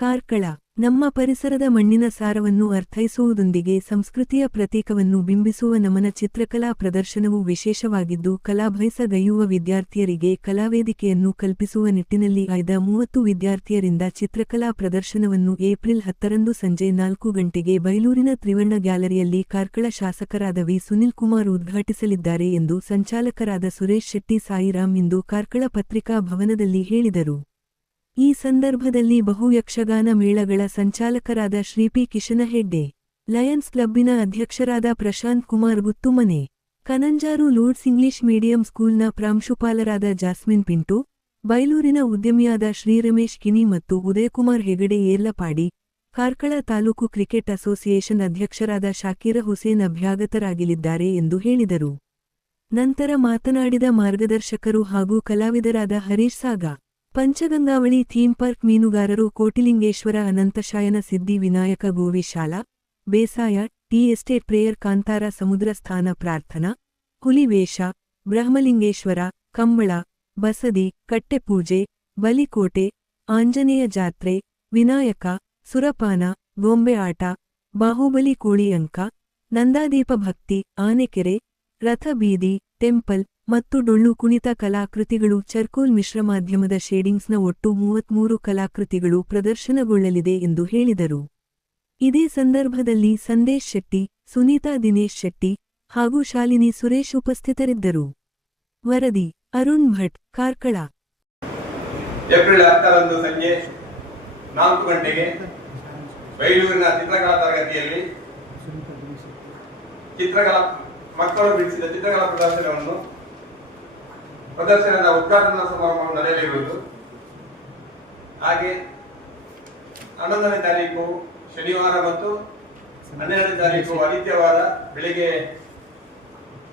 ಕಾರ್ಕಳ ನಮ್ಮ ಪರಿಸರದ ಮಣ್ಣಿನ ಸಾರವನ್ನು ಅರ್ಥೈಸುವುದೊಂದಿಗೆ ಸಂಸ್ಕೃತಿಯ ಪ್ರತೀಕವನ್ನು ಬಿಂಬಿಸುವ ನಮನ ಚಿತ್ರಕಲಾ ಪ್ರದರ್ಶನವು ವಿಶೇಷವಾಗಿದ್ದು ಕಲಾಭ್ಯಾಸಗೈಯುವ ವಿದ್ಯಾರ್ಥಿಯರಿಗೆ ಕಲಾವೇದಿಕೆಯನ್ನು ಕಲ್ಪಿಸುವ ನಿಟ್ಟಿನಲ್ಲಿ ಆಯ್ದ 30 ವಿದ್ಯಾರ್ಥಿಯರಿಂದ ಚಿತ್ರಕಲಾ ಪ್ರದರ್ಶನವನ್ನು ಏಪ್ರಿಲ್ 10ರಂದು ಸಂಜೆ 4 ಗಂಟೆಗೆ ಬೈಲೂರಿನ ತ್ರಿವರ್ಣ ಗ್ಯಾಲರಿಯಲ್ಲಿ ಕಾರ್ಕಳ ಶಾಸಕರಾದ ವಿ ಸುನಿಲ್ ಕುಮಾರ್ ಉದ್ಘಾಟಿಸಲಿದ್ದಾರೆ ಎಂದು ಸಂಚಾಲಕರಾದ ಸುರೇಶ್ ಶೆಟ್ಟಿ ಸಾಯಿರಾಮ್ ಇಂದು ಕಾರ್ಕಳ ಪತ್ರಿಕಾ ಭವನದಲ್ಲಿ ಹೇಳಿದರು. ಈ ಸಂದರ್ಭದಲ್ಲಿ ಬಹು ಯಕ್ಷಗಾನ ಮೇಳಗಳ ಸಂಚಾಲಕರಾದ ಶ್ರೀ ಪಿ ಕಿಶನ ಹೆಡ್ಡೆ, ಲಯನ್ಸ್ ಕ್ಲಬ್ಬಿನ ಅಧ್ಯಕ್ಷರಾದ ಪ್ರಶಾಂತ್ ಕುಮಾರ್ ಗುತ್ತುಮನೆ, ಕನಂಜಾರು ಲೋರ್ಡ್ಸ್ ಇಂಗ್ಲಿಷ್ ಮೀಡಿಯಂ ಸ್ಕೂಲ್ನ ಪ್ರಾಂಶುಪಾಲರಾದ ಜಾಸ್ಮಿನ್ ಪಿಂಟು, ಬೈಲೂರಿನ ಉದ್ಯಮಿಯಾದ ಶ್ರೀ ರಮೇಶ್ ಕಿನಿ ಮತ್ತು ಉದಯಕುಮಾರ್ ಹೆಗಡೆ ಏರ್ಲಪಾಡಿ, ಕಾರ್ಕಳ ತಾಲೂಕು ಕ್ರಿಕೆಟ್ ಅಸೋಸಿಯೇಷನ್ ಅಧ್ಯಕ್ಷರಾದ ಶಾಕೀರ ಹುಸೇನ್ ಅಭ್ಯಾಗತರಾಗಲಿದ್ದಾರೆ ಎಂದು ಹೇಳಿದರು. ನಂತರ ಮಾತನಾಡಿದ ಮಾರ್ಗದರ್ಶಕರು ಹಾಗೂ ಕಲಾವಿದರಾದ ಹರೀಶ್ ಸಾಗಾ, ಪಂಚಗಂಗಾವಳಿ ಥೀಮ್ ಪಾರ್ಕ್ ಮೀನುಗಾರರು ಕೋಟಿಲಿಂಗೇಶ್ವರ ಅನಂತಶಾಯನ ಸಿದ್ಧಿ ವಿನಾಯಕ ಗೋವಿಶಾಲಾ, ಬೇಸಾಯ, ಟೀ ಎಸ್ಟೇಟ್ ಪ್ರೇಯರ್ ಕಾಂತಾರ ಸಮುದ್ರ ಸ್ಥಾನ ಪ್ರಾರ್ಥನಾ, ಹುಲಿವೇಷ, ಬ್ರಹ್ಮಲಿಂಗೇಶ್ವರ, ಕಂಬಳ, ಬಸದಿ, ಕಟ್ಟೆಪೂಜೆ, ಬಲಿಕೋಟೆ, ಆಂಜನೇಯ ಜಾತ್ರೆ, ವಿನಾಯಕ, ಸುರಪಾನ, ಗೊಂಬೆ ಆಟ, ಬಾಹುಬಲಿ ಕೋಳಿ ಅಂಕ, ನಂದಾದೀಪ ಭಕ್ತಿ, ಆನೆಕೆರೆ, ರಥ ಬೀದಿ, ಟೆಂಪಲ್ ಮತ್ತು ಡೊಳ್ಳು ಕುಣಿತ ಕಲಾಕೃತಿಗಳು ಚರ್ಕೋಲ್ ಮಿಶ್ರ ಮಾಧ್ಯಮದ ಶೇಡಿಂಗ್ಸ್ನ ಒಟ್ಟು 33 ಕಲಾಕೃತಿಗಳು ಪ್ರದರ್ಶನಗೊಳ್ಳಲಿದೆ ಎಂದು ಹೇಳಿದರು. ಇದೇ ಸಂದರ್ಭದಲ್ಲಿ ಸಂದೇಶ್ ಶೆಟ್ಟಿ, ಸುನೀತಾ ದಿನೇಶ್ ಶೆಟ್ಟಿ ಹಾಗೂ ಶಾಲಿನಿ ಸುರೇಶ್ ಉಪಸ್ಥಿತರಿದ್ದರು. ವರದಿ ಅರುಣ್ ಭಟ್, ಕಾರ್ಕಳ. ಏಪ್ರಿಲ್ 10ರಂದು ಸಂಜೆ 4 ಗಂಟೆಗೆ ಬೈಲೂರಿನ ಚಿತ್ರಕಲಾ ತರಗತಿಯಲ್ಲಿ ಮಕ್ಕಳು ಬಿಡಿಸಿದ ಚಿತ್ರಕಲಾ ಪ್ರದರ್ಶನದ ಉದ್ಘಾಟನಾ ಸಮಾರಂಭ ನಡೆಯಲಿರುವುದು. ಹಾಗೆ 11ನೇ ತಾರೀಕು ಶನಿವಾರ ಮತ್ತು 12ನೇ ತಾರೀಕು ಆದಿತ್ಯವಾರ ಬೆಳಿಗ್ಗೆ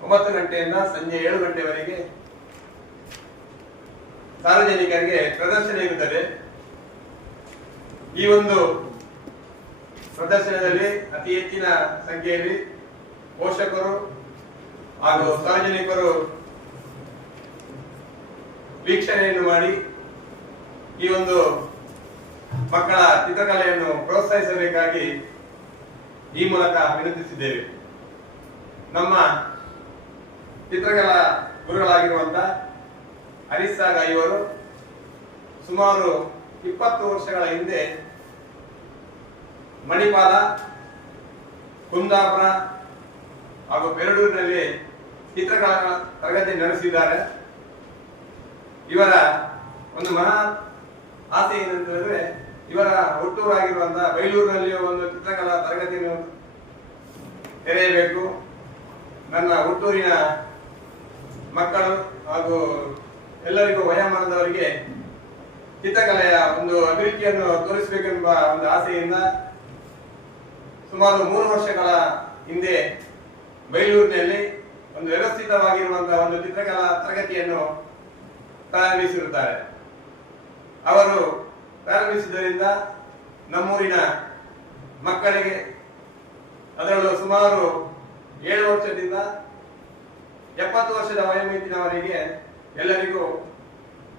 9 ಗಂಟೆಯಿಂದ ಸಂಜೆ 7 ಗಂಟೆವರೆಗೆ ಸಾರ್ವಜನಿಕರಿಗೆ ಪ್ರದರ್ಶನ ಇರುತ್ತದೆ. ಈ ಒಂದು ಪ್ರದರ್ಶನದಲ್ಲಿ ಅತಿ ಹೆಚ್ಚಿನ ಸಂಖ್ಯೆಯಲ್ಲಿ ಪೋಷಕರು ಹಾಗೂ ಸಾರ್ವಜನಿಕರು ವೀಕ್ಷಣೆಯನ್ನು ಮಾಡಿ ಈ ಒಂದು ಮಕ್ಕಳ ಚಿತ್ರಕಲೆಯನ್ನು ಪ್ರೋತ್ಸಾಹಿಸಬೇಕಾಗಿ ಈ ಮೂಲಕ ವಿನಂತಿಸಿದ್ದೇವೆ. ನಮ್ಮ ಚಿತ್ರಕಲಾ ಗುರುಗಳಾಗಿರುವಂತಹ ಹರೀಶ್ ಸಾಗಾ ಇವರು ಸುಮಾರು 20 ವರ್ಷಗಳ ಹಿಂದೆ ಮಣಿಪಾಲ, ಕುಂದಾಪುರ ಹಾಗೂ ಪೆರಡೂರಿನಲ್ಲಿ ಚಿತ್ರಕಲಾ ತರಗತಿ ನಡೆಸಿದ್ದಾರೆ. ಇವರ ಒಂದು ಮಹಾ ಆಸೆ ಏನಂತಂದ್ರೆ ಇವರ ಹುಟ್ಟೂರಾಗಿರುವಂತಹ ಬೈಲೂರಿನಲ್ಲಿಯೂ ಒಂದು ಚಿತ್ರಕಲಾ ತರಗತಿಯನ್ನು ತೆರೆಯಬೇಕು. ನನ್ನ ಹುಟ್ಟೂರಿನ ಮಕ್ಕಳು ಹಾಗೂ ಎಲ್ಲರಿಗೂ ವಯೋಮಾನದವರಿಗೆ ಚಿತ್ರಕಲೆಯ ಒಂದು ಅಭಿರುಚಿಯನ್ನು ತೋರಿಸಬೇಕೆಂಬ ಒಂದು ಆಸೆಯಿಂದ ಸುಮಾರು 3 ವರ್ಷಗಳ ಹಿಂದೆ ಬೈಲೂರಿನಲ್ಲಿ ಒಂದು ವ್ಯವಸ್ಥಿತವಾಗಿರುವಂತಹ ಒಂದು ಚಿತ್ರಕಲಾ ತರಗತಿಯನ್ನು ಪ್ರಾರಂಭಿಸಿರುತ್ತಾರೆ. ಅವರು ಪ್ರಾರಂಭಿಸಿದ್ದರಿಂದ ನಮ್ಮೂರಿನ ಮಕ್ಕಳಿಗೆ, ಅದರಲ್ಲೂ ಸುಮಾರು 7 ವರ್ಷದಿಂದ 70 ವರ್ಷದ ವಯೋಮಿತಿನವರೆಗೆ ಎಲ್ಲರಿಗೂ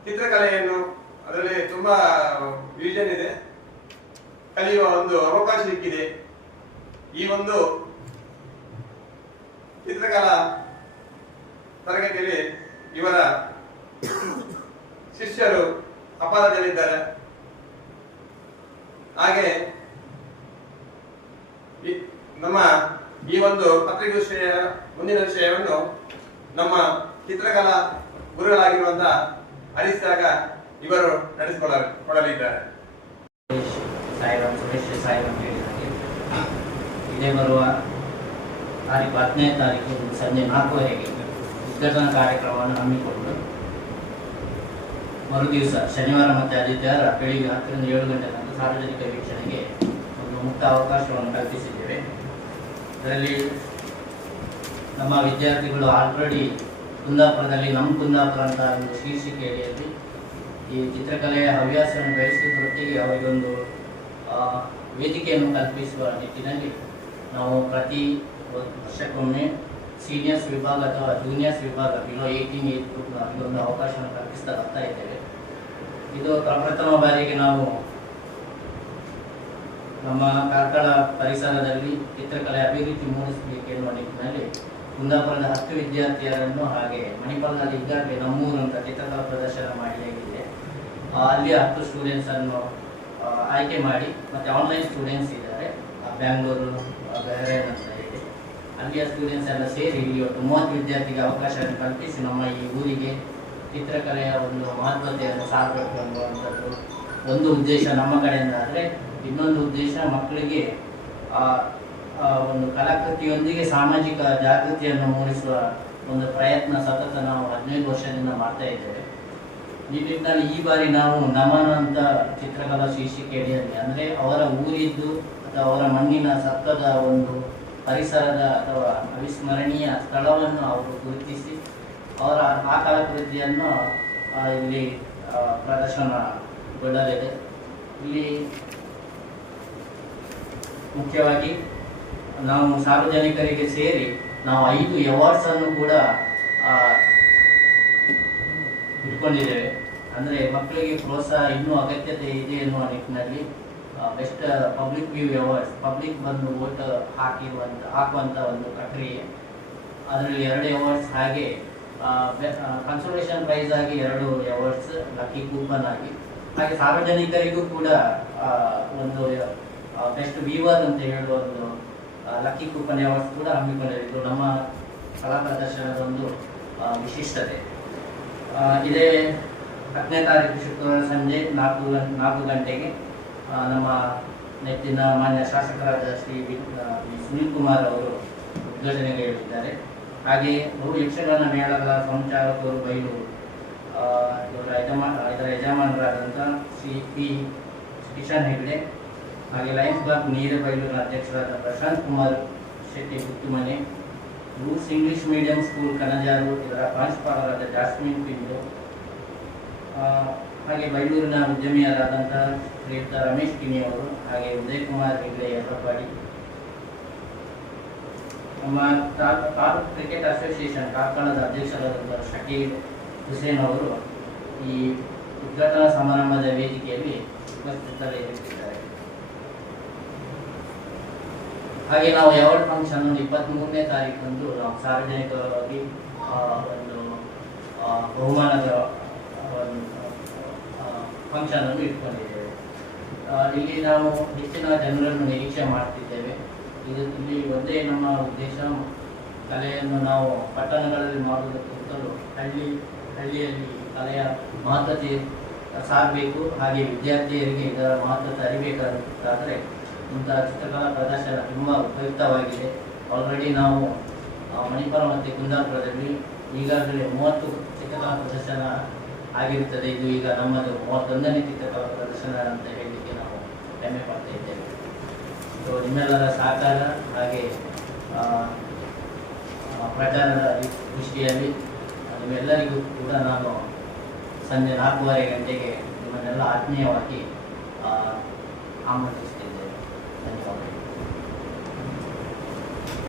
ಚಿತ್ರಕಲೆಯನ್ನು, ಅದರಲ್ಲಿ ತುಂಬಾ ವಿಷನ್ ಇದೆ, ಕಲಿಯುವ ಒಂದು ಅವಕಾಶ ಸಿಕ್ಕಿದೆ. ಈ ಒಂದು ಚಿತ್ರಕಲಾ ತರಗತಿಯಲ್ಲಿ ಇವರ ಶಿಷ್ಯರು ಅಪಾರದಲ್ಲಿದ್ದಾರೆ. ಹಾಗೆ ನಮ್ಮ ಈ ಒಂದು ಪತ್ರಿಕೋಷ್ಠಿಯ ಮುಂದಿನ ವಿಷಯವನ್ನು ನಮ್ಮ ಚಿತ್ರಕಲಾ ಗುರುಗಳಾಗಿರುವಂತಹ ಹರೀಶ್ ಸಾಗಾ ಇವರು ನಡೆಸಿಕೊಳ್ಳಲಿದ್ದಾರೆ. ಇದೇ ಬರುವ ತಾರೀಕು 10ನೇ ತಾರೀಕು ಸಂಜೆ 4 ಉದ್ಘಾಟನಾ ಕಾರ್ಯಕ್ರಮವನ್ನು ಹಮ್ಮಿಕೊಂಡು ಮರುದಿವಸ ಶನಿವಾರ ಮತ್ತು ಆದಿತ್ಯವಾರ ಬೆಳಿಗ್ಗೆ 10ರಿಂದ 7 ಗಂಟೆ ತನಕ ಸಾರ್ವಜನಿಕ ವೀಕ್ಷಣೆಗೆ ಒಂದು ಮುಕ್ತ ಅವಕಾಶವನ್ನು ಕಲ್ಪಿಸಿದ್ದೇವೆ. ಇದರಲ್ಲಿ ನಮ್ಮ ವಿದ್ಯಾರ್ಥಿಗಳು ಆಲ್ರೆಡಿ ಕುಂದಾಪುರದಲ್ಲಿ ನಮ್ಮ ಕುಂದಾಪುರ ಅಂತ ಒಂದು ಶೀರ್ಷಿಕೆಯಲ್ಲಿ ಈ ಚಿತ್ರಕಲೆಯ ಹವ್ಯಾಸವನ್ನು ಬೆಳೆಸಿದ್ದರೊಟ್ಟಿಗೆ ಅವರಿಗೊಂದು ವೇದಿಕೆಯನ್ನು ಕಲ್ಪಿಸುವ ನಿಟ್ಟಿನಲ್ಲಿ ನಾವು ಪ್ರತಿ ವರ್ಷಕ್ಕೊಮ್ಮೆ ಸೀನಿಯರ್ಸ್ ವಿಭಾಗ ಅಥವಾ ಜೂನಿಯರ್ಸ್ ವಿಭಾಗ ಬಿಲೋ 18 ಏಜ್ ಗ್ರೂಪ್ ನಮಗೊಂದು ಅವಕಾಶವನ್ನು ಕಲ್ಪಿಸ್ತಾ ಬರ್ತಾ ಇದ್ದೇವೆ. ಇದು ಪ್ರಪ್ರಥಮ ಬಾರಿಗೆ ನಾವು ನಮ್ಮ ಕಾರ್ಕಳ ಪರಿಸರದಲ್ಲಿ ಚಿತ್ರಕಲೆ ಅಭಿವೃದ್ಧಿ ಮೂಡಿಸಬೇಕೆನ್ನುವ ನಿಟ್ಟಿನಲ್ಲಿ ಕುಂದಾಪುರದ 10 ವಿದ್ಯಾರ್ಥಿಯರನ್ನು ಹಾಗೆ ಮಣಿಪಾಲದಲ್ಲಿ ಈಗಾಗಲೇ ನಮ್ಮೂರು ಅಂತ ಚಿತ್ರಕಲಾ ಪ್ರದರ್ಶನ ಮಾಡಿಯಾಗಿದೆ. ಅಲ್ಲಿ 10 ಸ್ಟೂಡೆಂಟ್ಸನ್ನು ಆಯ್ಕೆ ಮಾಡಿ ಮತ್ತು ಆನ್ಲೈನ್ ಸ್ಟೂಡೆಂಟ್ಸ್ ಇದ್ದಾರೆ, ಬ್ಯಾಂಗ್ಳೂರು ಬೆಹರೇನ್ ಅಂತ ಹೇಳಿ ಅಲ್ಲಿಯ ಸ್ಟೂಡೆಂಟ್ಸ್ ಎಲ್ಲ ಸೇರಿ ಇಲ್ಲಿ ಒಟ್ಟು 30 ವಿದ್ಯಾರ್ಥಿಗೆ ಅವಕಾಶವನ್ನು ಕಲ್ಪಿಸಿ ನಮ್ಮ ಈ ಊರಿಗೆ ಚಿತ್ರಕಲೆಯ ಒಂದು ಮಹತ್ವತೆಯನ್ನು ಸಾರಬೇಕು ಅನ್ನುವಂಥದ್ದು ಒಂದು ಉದ್ದೇಶ ನಮ್ಮ ಕಡೆಯಿಂದ. ಆದರೆ ಇನ್ನೊಂದು ಉದ್ದೇಶ ಮಕ್ಕಳಿಗೆ ಒಂದು ಕಲಾಕೃತಿಯೊಂದಿಗೆ ಸಾಮಾಜಿಕ ಜಾಗೃತಿಯನ್ನು ಮೂಡಿಸುವ ಒಂದು ಪ್ರಯತ್ನ ಸತತ ನಾವು 15 ವರ್ಷದಿಂದ ಮಾಡ್ತಾ ಇದ್ದೇವೆ. ಈ ನಿಟ್ಟಿನಲ್ಲಿ ಈ ಬಾರಿ ನಾವು ನಮನ ಅಂತ ಚಿತ್ರಕಲಾ ಶೀರ್ಷಿಕೆ ಅಡಿಯಲ್ಲಿ ಅಂದರೆ ಅವರ ಊರಿದ್ದು ಅಥವಾ ಅವರ ಮಣ್ಣಿನ ಸತ್ವದ ಒಂದು ಪರಿಸರದ ಅಥವಾ ಅವಿಸ್ಮರಣೀಯ ಸ್ಥಳವನ್ನು ಅವರು ಗುರುತಿಸಿ ಅವರ ಆ ಕಲಾಕೃತಿಯನ್ನು ಇಲ್ಲಿ ಪ್ರದರ್ಶನಗೊಳ್ಳಲಿದೆ. ಇಲ್ಲಿ ಮುಖ್ಯವಾಗಿ ನಾವು ಸಾರ್ವಜನಿಕರಿಗೆ ಸೇರಿ ನಾವು 5 ಅವಾರ್ಡ್ಸನ್ನು ಕೂಡ ಇಟ್ಕೊಂಡಿದ್ದೇವೆ. ಅಂದರೆ ಮಕ್ಕಳಿಗೆ ಪ್ರೋತ್ಸಾಹ ಇನ್ನೂ ಅಗತ್ಯತೆ ಇದೆ ಎನ್ನುವ ನಿಟ್ಟಿನಲ್ಲಿ best public view awards, public ಬಂದು ವೋಟ್ ಹಾಕುವಂಥ ಒಂದು ಪ್ರಕ್ರಿಯೆ, ಅದರಲ್ಲಿ 2 ಅವಾರ್ಡ್ಸ್, ಹಾಗೆ ಕನ್ಸರ್ವೇಷನ್ ಪ್ರೈಸ್ ಆಗಿ 2 ಅವಾರ್ಡ್ಸ್, ಲಕ್ಕಿ ಕೂಪನ್ ಆಗಿ, ಹಾಗೆ ಸಾರ್ವಜನಿಕರಿಗೂ ಕೂಡ ಒಂದು ಬೆಸ್ಟ್ ವ್ಯೂವರ್ ಅಂತ ಹೇಳುವ ಒಂದು ಲಕ್ಕಿ ಕೂಪನ್ ಅವಾರ್ಡ್ಸ್ ಕೂಡ ಹಮ್ಮಿಕೊಂಡಿದ್ದು ನಮ್ಮ ಕಲಾ ಪ್ರದರ್ಶನದ ಒಂದು ವಿಶಿಷ್ಟತೆ. ಇದೇ 10ನೇ ತಾರೀಕು ಶುಕ್ರವಾರ ಸಂಜೆ 4 ಗಂಟೆಗೆ ನಮ್ಮ ನೆಚ್ಚಿನ ಮಾನ್ಯ ಶಾಸಕರಾದ ಶ್ರೀ ಸುನೀಲ್ ಕುಮಾರ್ ಅವರು ಉದ್ಘಾಟನೆಗೆ ಹೇಳಿದ್ದಾರೆ. ಹಾಗೆ ಯಕ್ಷಗಾನ ಮೇಳಗಳ ಸಂಚಾಲಕರು ಬೈಲೂರು, ಇದರ ಯಜಮಾನರಾದಂಥ ಶ್ರೀ ಪಿ ಕಿಶನ್ ಹೆಗ್ಡೆ, ಹಾಗೆ ಲಯನ್ಸ್ ಕ್ಲಬ್ ನೀರೇಬೈಲೂರಿನ ಅಧ್ಯಕ್ಷರಾದ Prashanth Kumar Shetty Guttumane, Roots English medium school Kanajar ಇದರ ಪ್ರಾಂಶುಪಾಲರಾದ ಜಾಸ್ಮಿನ್ ಪಿಂಡು, ಹಾಗೆ ಬೈಲೂರಿನ ಉದ್ಯಮಿಯರಾದಂಥ ಶ್ರೀಯುತ ರಮೇಶ್ ಕಿಣಿ ಅವರು, ಹಾಗೆ ಉದಯ್ ಕುಮಾರ್ ಹೆಗ್ಡೆ ಯರ್ರಪಾಡಿ, ನಮ್ಮ ತಾಲೂಕು ಕ್ರಿಕೆಟ್ ಅಸೋಸಿಯೇಷನ್ ಕಾರ್ಕಳದ ಅಧ್ಯಕ್ಷರಾದ ಶಕೀಲ್ ಹುಸೇನ್ ಅವರು ಈ ಉದ್ಘಾಟನಾ ಸಮಾರಂಭದ ವೇದಿಕೆಯಲ್ಲಿ ಉಪಸ್ಥಿತರಿರುತ್ತಿದ್ದಾರೆ. ಹಾಗೆ ನಾವು ಅವಾರ್ಡ್ ಫಂಕ್ಷನ್ 23ನೇ ತಾರೀಕಂದು ನಾವು ಸಾರ್ವಜನಿಕವಾಗಿ ಒಂದು ಬಹುಮಾನದ ಫಂಕ್ಷನ್ ಅನ್ನು ಇಟ್ಕೊಂಡಿದ್ದೇವೆ. ಇಲ್ಲಿ ನಾವು ಹೆಚ್ಚಿನ ಜನರನ್ನು ನಿರೀಕ್ಷೆ ಮಾಡ್ತಿದ್ದೇವೆ. ಇಲ್ಲಿ ಒಂದೇ ನಮ್ಮ ಉದ್ದೇಶ, ಕಲೆಯನ್ನು ನಾವು ಪಟ್ಟಣಗಳಲ್ಲಿ ಮಾಡುವುದಕ್ಕಿಂತಲೂ ಹಳ್ಳಿಯಲ್ಲಿ ಕಲೆಯ ಮಹತ್ವತೆ ಸಾರಬೇಕು. ಹಾಗೆ ವಿದ್ಯಾರ್ಥಿಯರಿಗೆ ಇದರ ಮಹತ್ವತೆ ಅರಿಬೇಕಾದರೆ ಇಂಥ ಚಿತ್ರಕಲಾ ಪ್ರದರ್ಶನ ತುಂಬ ಉಪಯುಕ್ತವಾಗಿದೆ. ಆಲ್ರೆಡಿ ನಾವು ಮಣಿಪಾಲ ಮತ್ತು ಕುಂದಾಪುರದಲ್ಲಿ ಈಗಾಗಲೇ 30 ಚಿತ್ರಕಲಾ ಪ್ರದರ್ಶನ ಆಗಿರುತ್ತದೆ. ಇದು ಈಗ ನಮ್ಮದು 31ನೇ ಚಿತ್ರಕಲಾ ಪ್ರದರ್ಶನ ಅಂತ ಹೇಳಲಿಕ್ಕೆ ನಾವು ಹೆಮ್ಮೆ ಪಡ್ತಾ ಇದ್ದೇವೆ. ಸೊ ನಿಮ್ಮೆಲ್ಲರ ಸಹಕಾರ ಹಾಗೆ ಪ್ರಚಾರದ ದೃಷ್ಟಿಯಲ್ಲಿ ನಿಮ್ಮೆಲ್ಲರಿಗೂ ಕೂಡ ನಾನು ಸಂಜೆ 4:30 ಗಂಟೆಗೆ ನಿಮ್ಮನ್ನೆಲ್ಲ ಆತ್ಮೀಯವಾಗಿ ಆಮಂತ್ರಿಸುತ್ತಿದ್ದೇನೆ. ಧನ್ಯವಾದಗಳು.